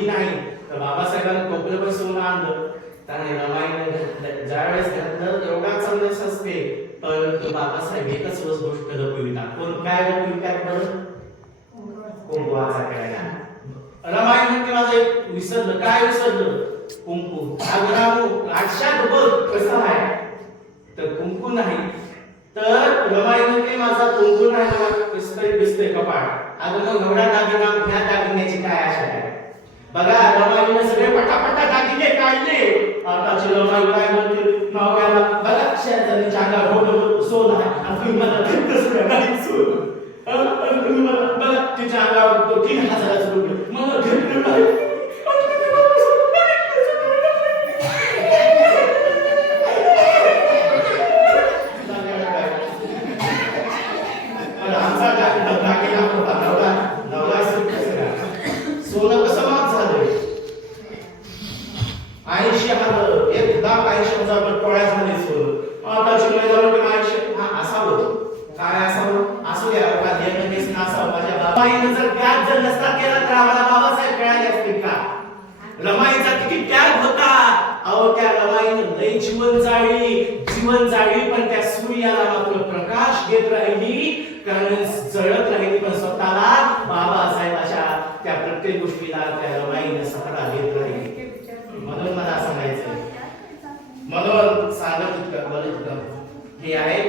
नाही तर बाबासाहेबांनी टोपलं पण सोनं आणलं त्याने रमाईने ज्यावेळेस घातलं एवढा चांगलंच असते परंतु बाबासाहेब एकच गोष्ट लपवितात कोण काय लपवितात बरं कुंकवाचा खेळा रमाई म्हणते माझं विसरलं काय विसरलं कुंकू अगरामू आठशात बघ कसं आहे तर कुंकू नाही तर रमाई म्हणते माझा कुंकू नाही मला दिसतंय कपाट अगं मग एवढा दागिना ह्या दागिन्याची काय आशा आहे बघा रमाईने सगळे पटापटा दागिने काढले आताची रमाई काय म्हणते नवऱ्याला बघा शेजारीच्या अंगावर होतं सोनं आहे आणि तुम्ही मला कसं नाही सोनं बघा तिच्या अंगावर 3000 रुपये मला घेतलं नाही सोनं कसं महाग झालं 80,000 1,80,000 टोळ्या झाले सोनं आताची महिला 80 हा असावं काय असावं असू द्या का देणगीच नसावं माझ्या बाबाईने जर त्याग जर नसता केला तर आम्हाला बाबासाहेब कळाले असतील का रमाईचा किती त्याग होता अहो त्या रमाईने लई जीवन जाळली पण त्या सूर्याला मात्र प्रकाश देत राहिली कारण जळत राहिली पण स्वतःला बाबासाहेबाच्या त्या प्रत्येक गोष्टीला त्या रमाईने सहारा देत राहिली म्हणून मला सांगायचं म्हणून सांगत हे आहे